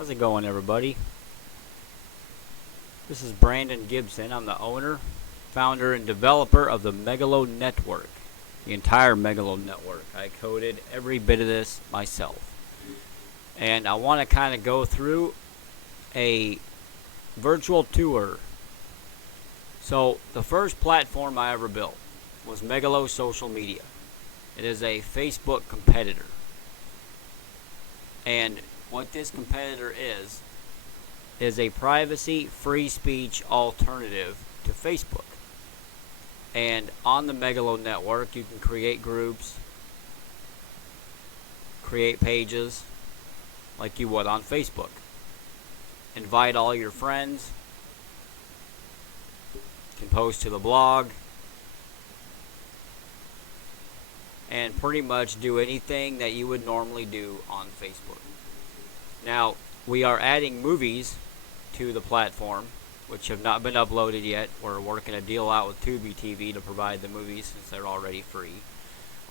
How's it going, everybody? This is Brandon Gibson. I'm the owner, founder, and developer of the Megalo Network. The entire Megalo Network. I coded every bit of this myself. And I want to kind of go through a virtual tour. So, the first platform I ever built was Megalo Social Media. It is a Facebook competitor. And what this competitor is a privacy, free speech alternative to Facebook. And on the Megalo Network, you can create groups, create pages like you would on Facebook. Invite all your friends, you can post to the blog, and pretty much do anything that you would normally do on Facebook. Now, we are adding movies to the platform, which have not been uploaded yet. We're working a deal out with Tubi TV to provide the movies since they're already free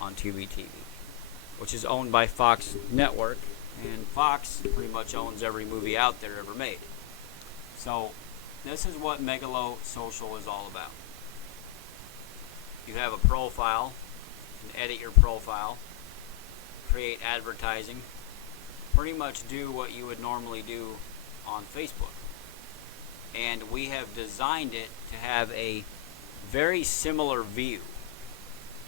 on Tubi TV, which is owned by Fox Network, and Fox pretty much owns every movie out there ever made. So, this is what Megalo Social is all about. You have a profile, you can edit your profile, create advertising, pretty much do what you would normally do on Facebook. And we have designed it to have a very similar view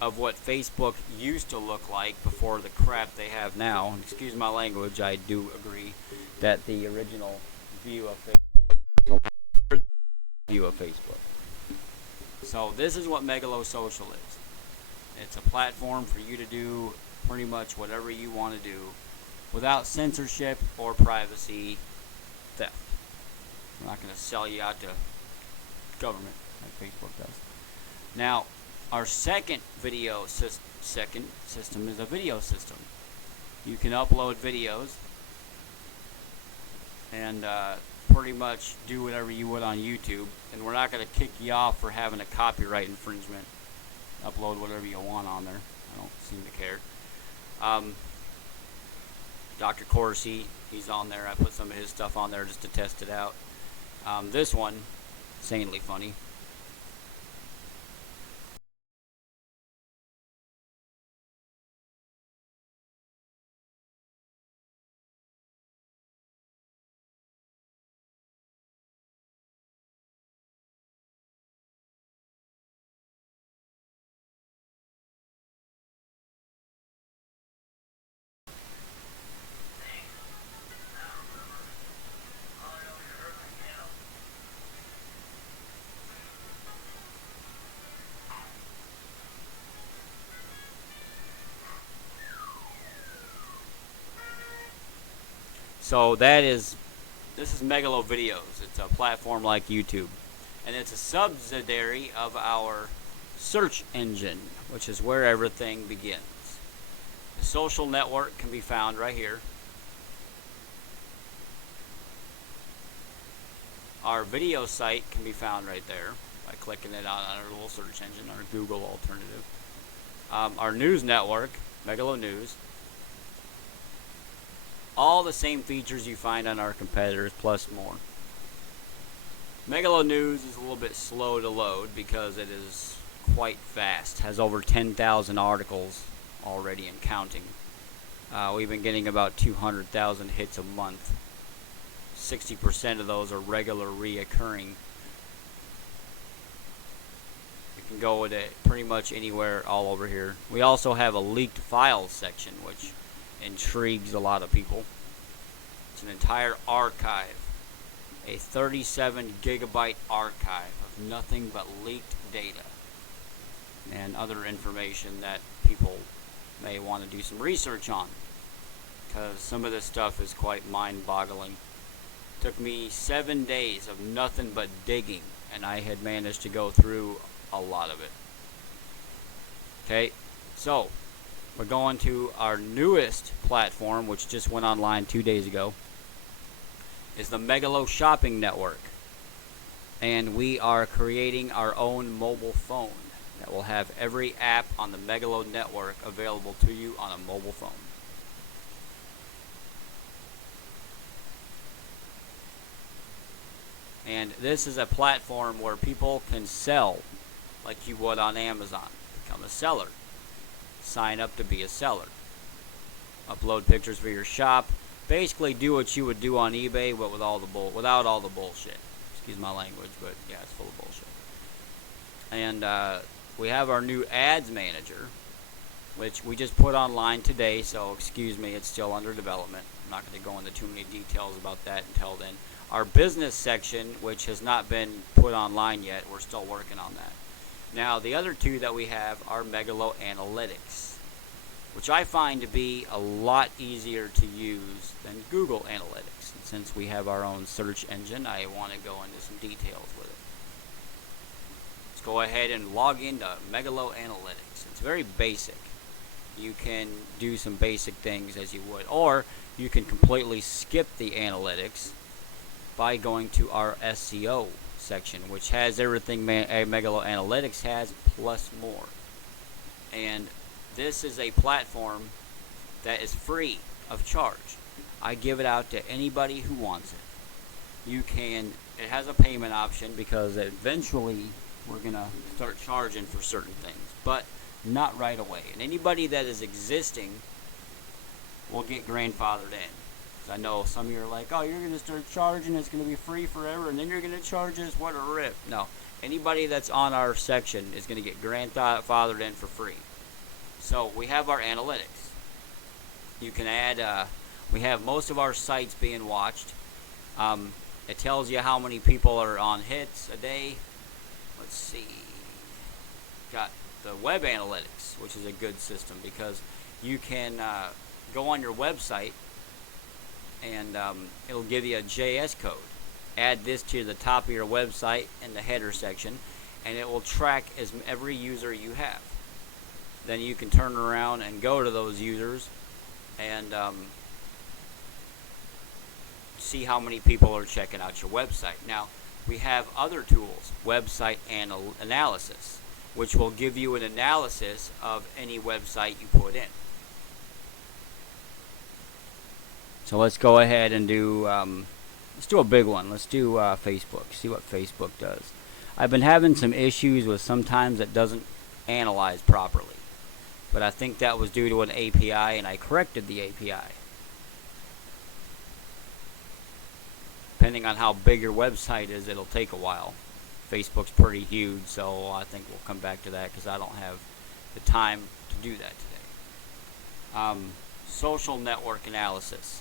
of what Facebook used to look like before the crap they have now. And excuse my language, I do agree that the original view of Facebook. So this is what Megalo Social is. It's a platform for you to do pretty much whatever you want to do without censorship or privacy theft. I'm not going to sell you out to government like Facebook does. Now, our second system is a video system. You can upload videos and pretty much do whatever you would on YouTube. And we're not going to kick you off for having a copyright infringement. Upload whatever you want on there. I don't seem to care. Dr. Corsi, he's on there. I put some of his stuff on there just to test it out. This one, insanely funny. So this is Megalo Videos. It's a platform like YouTube. And it's a subsidiary of our search engine, which is where everything begins. The social network can be found right here. Our video site can be found right there by clicking it on our little search engine, our Google alternative. Our news network, Megalo News. All the same features you find on our competitors, plus more. Megalo News is a little bit slow to load because it is quite fast. Has over 10,000 articles already and counting. We've been getting about 200,000 hits a month. 60% of those are regular, reoccurring. You can go with it pretty much anywhere all over here. We also have a leaked files section, which intrigues a lot of people. It's an entire archive, a 37 gigabyte archive of nothing but leaked data and other information that people may want to do some research on, because some of this stuff is quite mind-boggling. Took me 7 days of nothing but digging, and I had managed to go through a lot of it. Okay, so we're going to our newest platform, which just went online 2 days ago, is the Megalo Shopping Network. And we are creating our own mobile phone that will have every app on the Megalo Network available to you on a mobile phone. And this is a platform where people can sell like you would on Amazon. Become a seller. Sign up to be a seller. Upload pictures for your shop. Basically do what you would do on eBay, but without all the bullshit. Excuse my language, but yeah, it's full of bullshit. And we have our new ads manager, which we just put online today, so excuse me, it's still under development. I'm not going to go into too many details about that until then. Our business section, which has not been put online yet, we're still working on that. Now, the other two that we have are Megalo Analytics, which I find to be a lot easier to use than Google Analytics. And since we have our own search engine, I want to go into some details with it. Let's go ahead and log into Megalo Analytics. It's very basic. You can do some basic things as you would, or you can completely skip the analytics by going to our SEO section, which has everything Megalo Analytics has plus more. And this is a platform that is free of charge. I give it out to anybody who wants it. It has a payment option because eventually we're going to start charging for certain things, but not right away. And anybody that is existing will get grandfathered in. I know some of you are like, oh, you're going to start charging, it's going to be free forever, and then you're going to charge us, what a rip. No, anybody that's on our section is going to get grandfathered in for free. So we have our analytics. You can add, we have most of our sites being watched. It tells you how many people are on hits a day. Let's see. Got the web analytics, which is a good system because you can go on your website and it'll give you a JS code. Add this to the top of your website in the header section, and it will track every user you have. Then you can turn around and go to those users and see how many people are checking out your website. Now, we have other tools, website analysis, which will give you an analysis of any website you put in. So let's go ahead and do, let's do a big one. Let's do Facebook, see what Facebook does. I've been having some issues with sometimes it doesn't analyze properly. But I think that was due to an API, and I corrected the API. Depending on how big your website is, it'll take a while. Facebook's pretty huge, so I think we'll come back to that because I don't have the time to do that today. Social network analysis.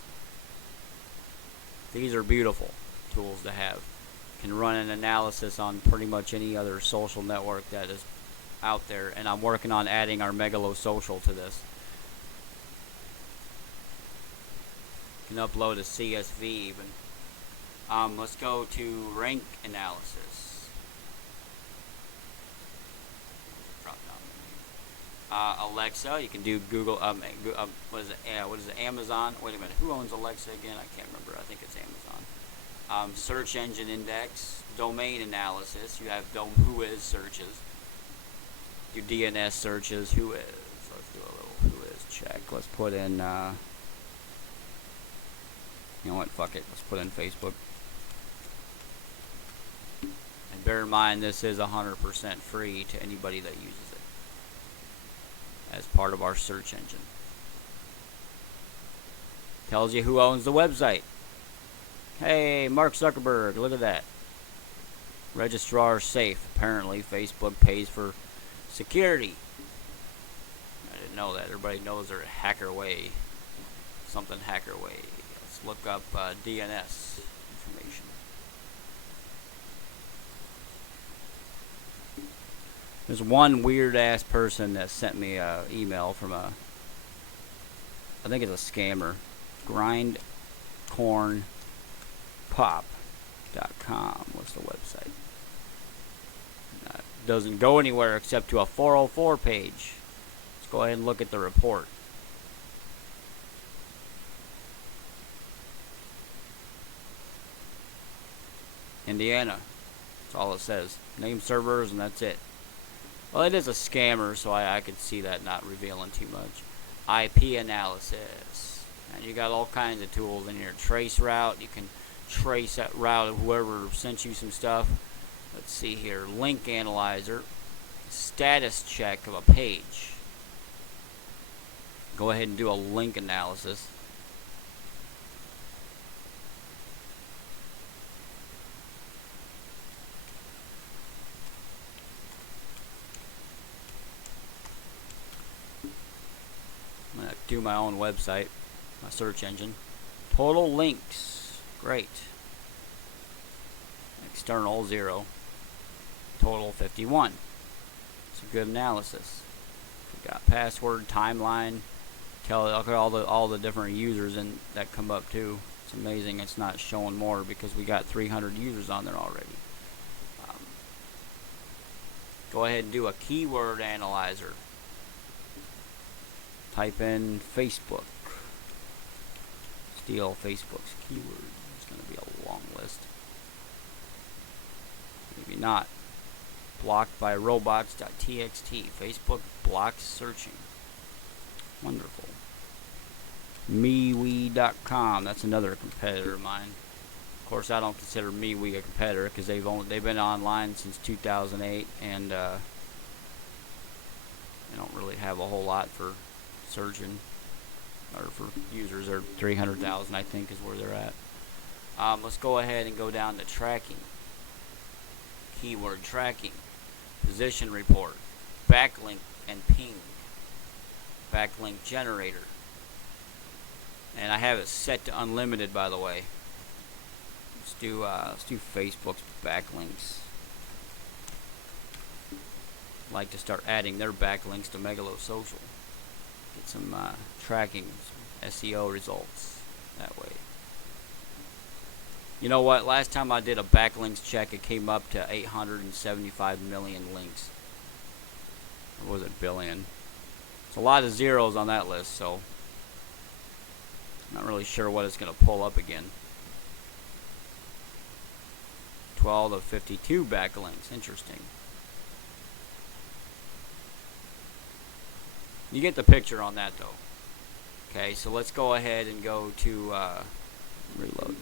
These are beautiful tools to have. You can run an analysis on pretty much any other social network that is out there, and I'm working on adding our Megalo Social to this. You can upload a CSV even. Let's go to rank analysis. Drop down. Alexa, you can do Google. What is it? What is it? Amazon. Wait a minute. Who owns Alexa again? I can't remember. I think it's Amazon. Search engine index, domain analysis. You have who is searches. Do DNS searches. Who is? Let's do a little who is check. Let's put in. You know what? Fuck it. Let's put in Facebook. And bear in mind, this is 100% free to anybody that uses it as part of our search engine. Tells you who owns the website. Hey, Mark Zuckerberg, look at that. Registrar safe. Apparently, Facebook pays for security. I didn't know that. Everybody knows they're HackerWay. Something HackerWay. Let's look up DNS information. There's one weird ass person that sent me an email from I think it's a scammer. grindcornpop.com. What's the website? Doesn't go anywhere except to a 404 page. Let's go ahead and look at the report. Indiana. That's all it says. Name servers and that's it. Well, it is a scammer, so I could see that not revealing too much. IP analysis. And you got all kinds of tools in here. Trace route. You can trace that route of whoever sent you some stuff. Let's see here. Link analyzer. Status check of a page. Go ahead and do a link analysis. I'm going to do my own website, my search engine. Total links. Great. External 0. Total 51. It's a good analysis. We got password, timeline. Look at all the different users that come up too. It's amazing it's not showing more because we got 300 users on there already. Go ahead and do a keyword analyzer. Type in Facebook. Steal Facebook's keyword. It's going to be a long list. Maybe not. Blocked by robots.txt. Facebook blocks searching. Wonderful. MeWe.com. That's another competitor of mine. Of course, I don't consider MeWe a competitor because they've been online since 2008, and they don't really have a whole lot for searching or for users. Or 300,000, I think, is where they're at. Let's go ahead and go down to tracking. Keyword tracking. Position report. Backlink and ping. Backlink generator. And I have it set to unlimited, by the way. Let's do Facebook's backlinks. I'd like to start adding their backlinks to Megalo Social. Get some tracking, some SEO results that way. You know what? Last time I did a backlinks check, it came up to 875 million links. Or was it billion? It's a lot of zeros on that list, so not really sure what it's going to pull up again. 12 of 52 backlinks. Interesting. You get the picture on that, though. Okay, so let's go ahead and go to reload.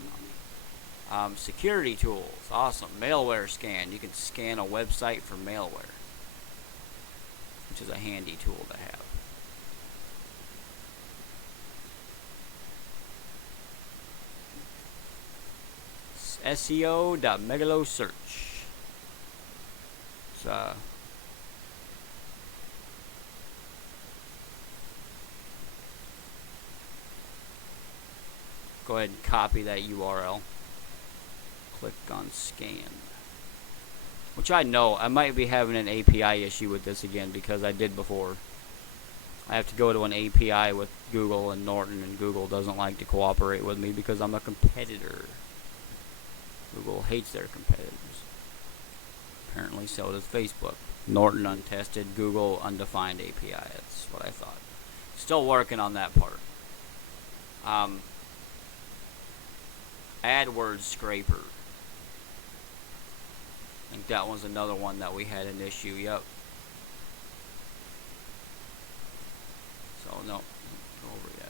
Security tools. Awesome. Malware scan. You can scan a website for malware, which is a handy tool to have. SEO.megalo search. So go ahead and copy that URL. Click on scan. Which I know I might be having an API issue with this again because I did before. I have to go to an API with Google and Norton, and Google doesn't like to cooperate with me because I'm a competitor. Google hates their competitors. Apparently so does Facebook. Norton untested, Google undefined API. That's what I thought. Still working on that part. AdWords scraper. I think that one's another one that we had an issue. Yep. So no, go over yet.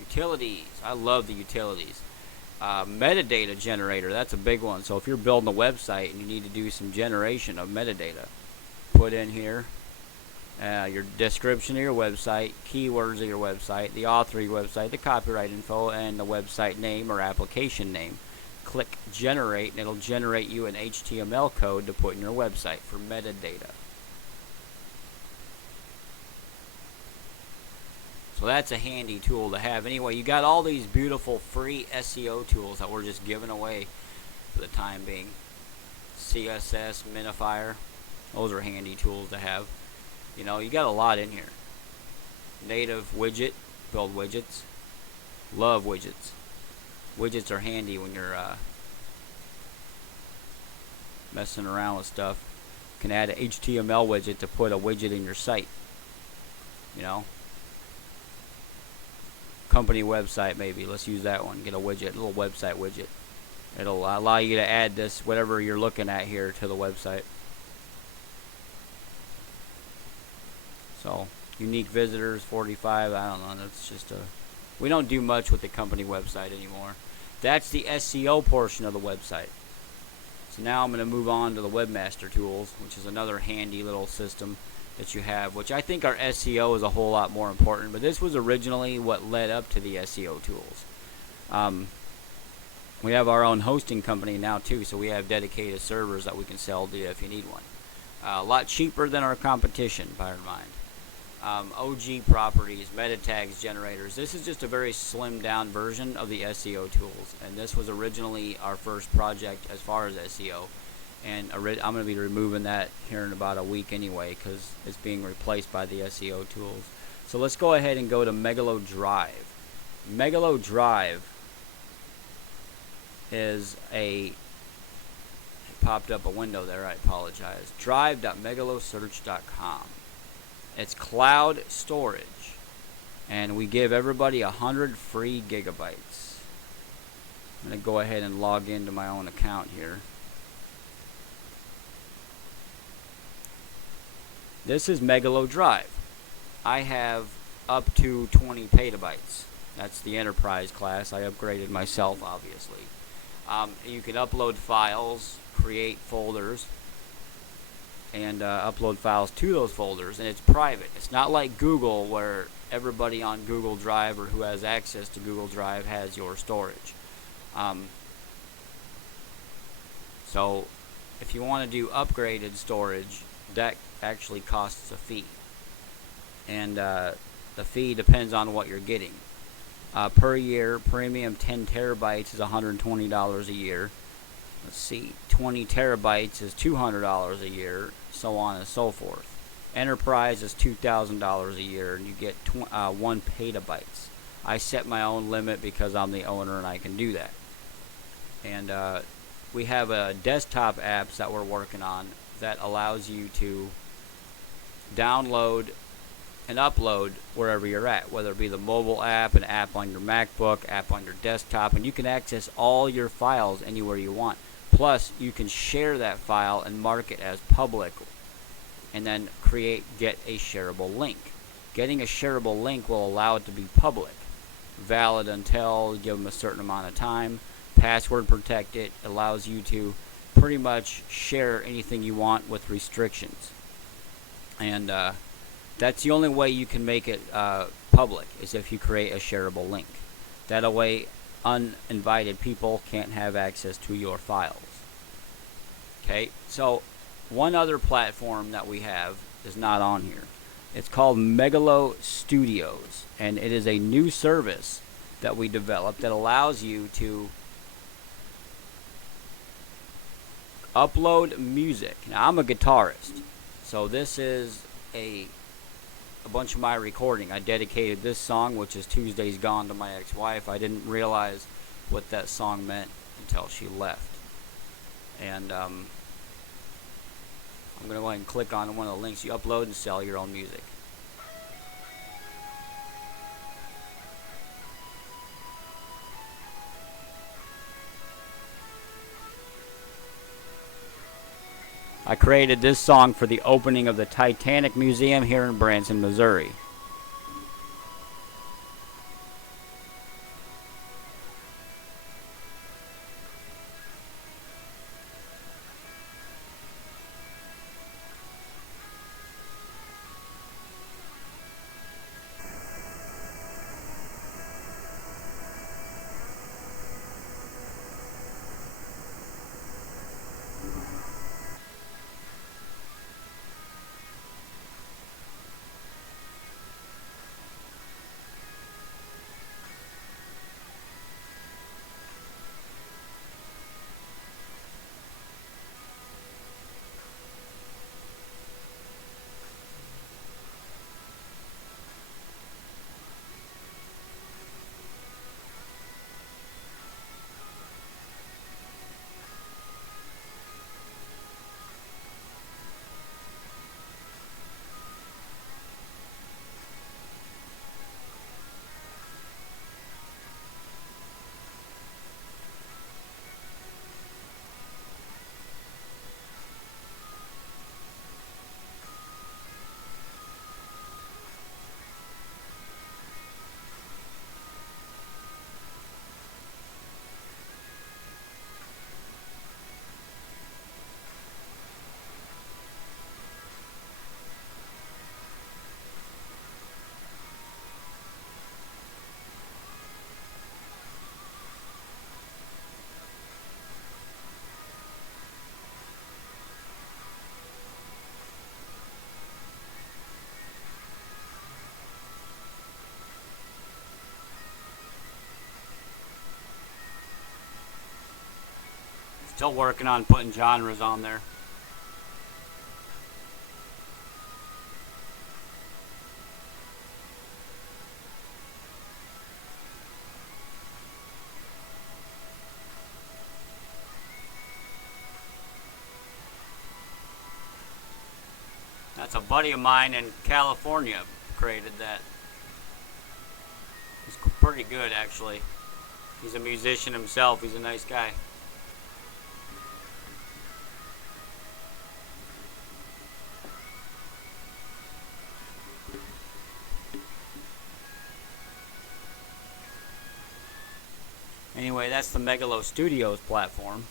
Utilities. I love the utilities. Metadata generator. That's a big one. So if you're building a website and you need to do some generation of metadata, put in here your description of your website, keywords of your website, the author of your website, the copyright info, and the website name or application name. Click generate, and it'll generate you an HTML code to put in your website for metadata. So that's a handy tool to have. Anyway, you got all these beautiful free SEO tools that we're just giving away for the time being. CSS, Minifier, those are handy tools to have. You know, you got a lot in here. Native widget, build widgets. Love widgets. Widgets are handy when you're messing around with stuff. You can add an HTML widget to put a widget in your site. You know, company website maybe. Let's use that one. Get a widget, a little website widget. It'll allow you to add this, whatever you're looking at here, to the website. So Unique visitors 45. I don't know. That's just a. We don't do much with the company website anymore. That's the SEO portion of the website. So now I'm going to move on to the Webmaster Tools, which is another handy little system that you have, which I think our SEO is a whole lot more important. But this was originally what led up to the SEO tools. We have our own hosting company now too, so we have dedicated servers that we can sell to you if you need one. A lot cheaper than our competition, bear in mind. OG properties, meta tags, generators. This is just a very slimmed down version of the SEO tools, and this was originally our first project as far as SEO. And I'm going to be removing that here in about a week anyway, because it's being replaced by the SEO tools. So let's go ahead and go to Megalo Drive. Megalo Drive is it popped up a window there, I apologize. drive.megalosearch.com. It's cloud storage, and we give everybody 100 free gigabytes. I'm going to go ahead and log into my own account here. This is Megalo Drive. I have up to 20 petabytes. That's the enterprise class. I upgraded myself, obviously. You can upload files, create folders, and upload files to those folders, and it's private. It's not like Google, where everybody on Google Drive or who has access to Google Drive has your storage. So if you want to do upgraded storage, that actually costs a fee, and the fee depends on what you're getting. Per year, premium 10 terabytes is $120 a year. Let's see, 20 terabytes is $200 a year, so on and so forth. Enterprise is $2,000 a year, and you get 1 petabytes. I set my own limit because I'm the owner and I can do that. And we have desktop apps that we're working on that allows you to download and upload wherever you're at, whether it be the mobile app, an app on your MacBook, app on your desktop, and you can access all your files anywhere you want. Plus, you can share that file and mark it as public, and then get a shareable link. Getting a shareable link will allow it to be public, valid until you give them a certain amount of time, password protected, allows you to pretty much share anything you want with restrictions. And that's the only way you can make it public, is if you create a shareable link. That way uninvited people can't have access to your files. Okay, so one other platform that we have is not on here. It's called Megalo Studios, and it is a new service that we developed that allows you to upload music. Now, I'm a guitarist, so this is a bunch of my recording. I dedicated this song, which is Tuesday's Gone, to my ex-wife. I didn't realize what that song meant until she left. And I'm going to go ahead and click on one of the links. You upload and sell your own music. I created this song for the opening of the Titanic Museum here in Branson, Missouri. Still working on putting genres on there. That's a buddy of mine in California created that. He's pretty good, actually. He's a musician himself. He's a nice guy. Anyway, that's the Megalo Studios platform.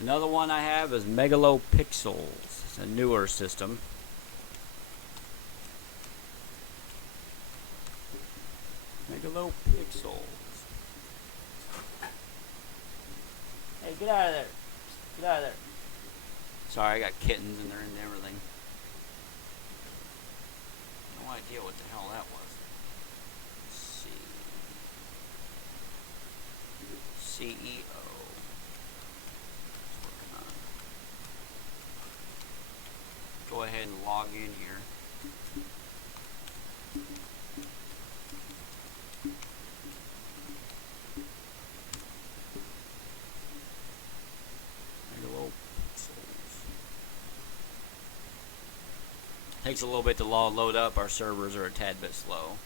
Another one I have is Megalo Pixels. It's a newer system. Megalo Pixels. Hey, get out of there. Get out of there. Sorry, I got kittens and they're into everything. No idea what the hell that was. Let's see. CEO. Working on. Go ahead and log in here. Takes a little bit to load up. Our servers are a tad bit slow.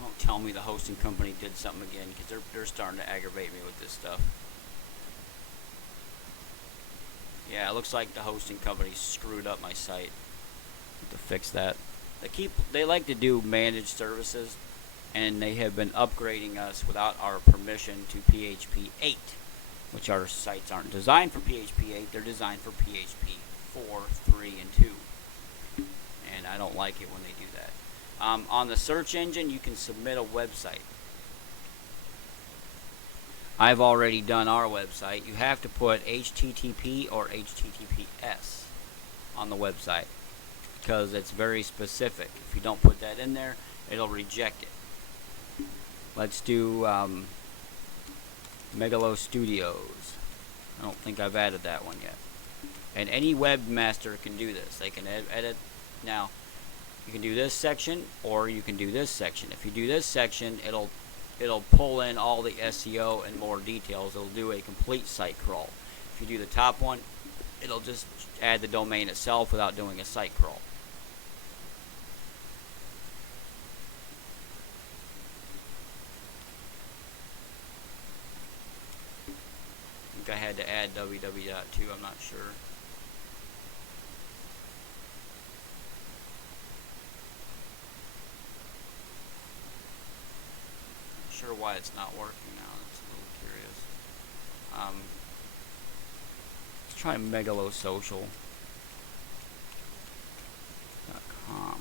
Don't tell me the hosting company did something again, because they're starting to aggravate me with this stuff. Yeah, it looks like the hosting company screwed up my site. Have to fix that. They like to do managed services, and they have been upgrading us without our permission to PHP 8. Which our sites aren't designed for PHP 8, they're designed for PHP 4, 3, and 2. And I don't like it when they do that. On the search engine, you can submit a website. I've already done our website. You have to put HTTP or HTTPS on the website, because it's very specific. If you don't put that in there, it'll reject it. Let's do Megalo Studios. I don't think I've added that one yet. And any webmaster can do this. They can edit. Now, you can do this section, or you can do this section. If you do this section, it'll pull in all the SEO and more details. It'll do a complete site crawl. If you do the top one, it'll just add the domain itself without doing a site crawl. I had to add www.2, I'm not sure. Not sure why it's not working now. That's a little curious. Let's try megalosocial.com.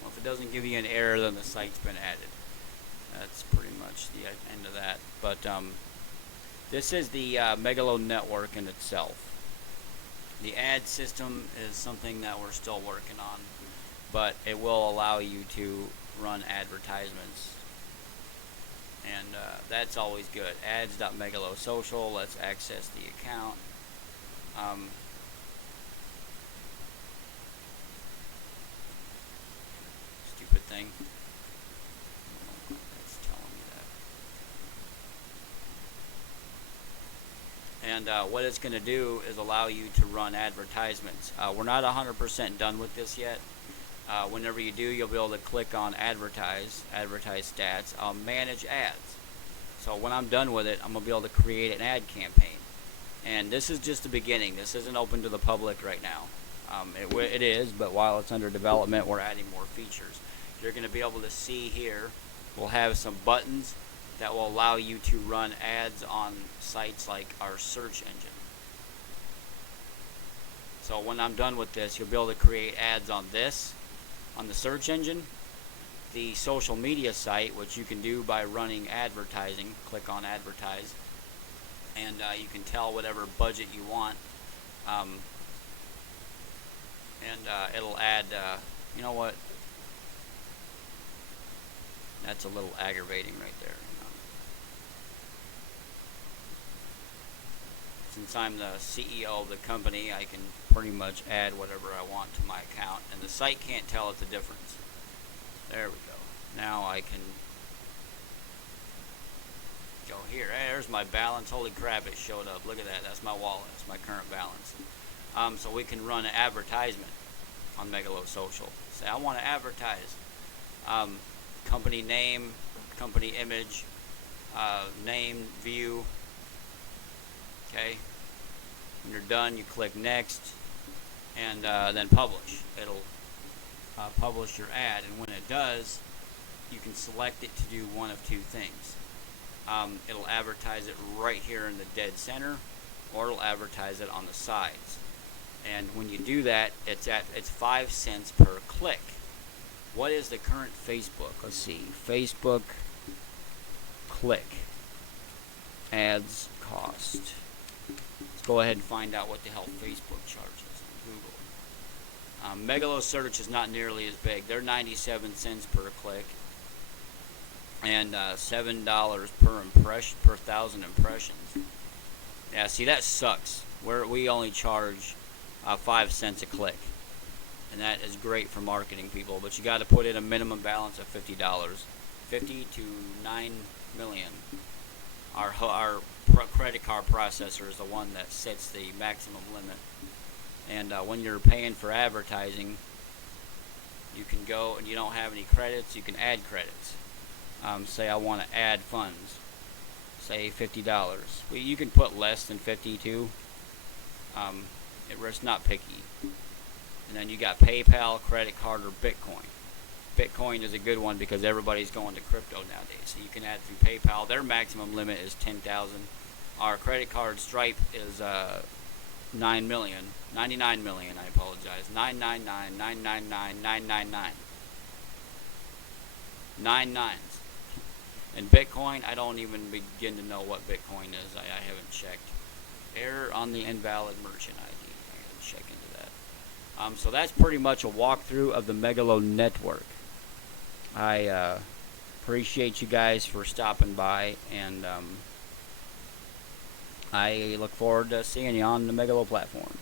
Well, if it doesn't give you an error, then the site's been added. That's pretty much the end of that. But this is the Megalo Network in itself. The ad system is something that we're still working on, but it will allow you to run advertisements, and that's always good. Ads.megalosocial. Let's access the account. Stupid thing. And what it's going to do is allow you to run advertisements. We're not 100% done with this yet. Whenever you do, you'll be able to click on advertise stats, manage ads. So when I'm done with it, I'm going to be able to create an ad campaign. And this is just the beginning. This isn't open to the public right now. It is, but while it's under development, we're adding more features. You're going to be able to see here, we'll have some buttons that will allow you to run ads on sites like our search engine. So when I'm done with this, you'll be able to create ads on this, on the search engine, the social media site, which you can do by running advertising. Click on advertise, and you can tell whatever budget you want. and it'll add. You know what? That's a little aggravating right there. Since I'm the CEO of the company, I can pretty much add whatever I want to my account, and the site can't tell it the difference. There we go. Now I can go here. Hey, there's my balance. Holy crap, it showed up. Look at that. That's my wallet. That's my current balance. So we can run an advertisement on Megalo Social. Say, I want to advertise. Company name, company image, name, view. Okay. When you're done, you click next, and then publish. It'll publish your ad, and when it does, you can select it to do one of two things. It'll advertise it right here in the dead center, or it'll advertise it on the sides. And when you do that, it's 5 cents per click. What is the current Facebook? Let's see. Facebook click ads cost. Let's go ahead and find out what the hell Facebook charges on Google. Megalo search is not nearly as big. They're 97 cents per click and $7 per 1,000 impressions. Yeah, see, that sucks. We only charge 5 cents a click, and that is great for marketing people, but you got to put in a minimum balance of $50. 50 to 9 million. Our credit card processor is the one that sets the maximum limit, and when you're paying for advertising, you can go and you don't have any credits, you can add credits. Say I want to add funds, say $50. You can put less than 50 too. It's not picky. And then you got PayPal, credit card, or Bitcoin. Bitcoin is a good one because everybody's going to crypto nowadays. So you can add through PayPal. Their maximum limit is 10,000. Our credit card Stripe is 9 million. 99 million, I apologize. 999, 999, 999. 9 nines. And Bitcoin, I don't even begin to know what Bitcoin is. I haven't checked. Error on the invalid merchant ID. I gotta check into that. So that's pretty much a walkthrough of the Megalo Network. I appreciate you guys for stopping by, and I look forward to seeing you on the Megalo platform.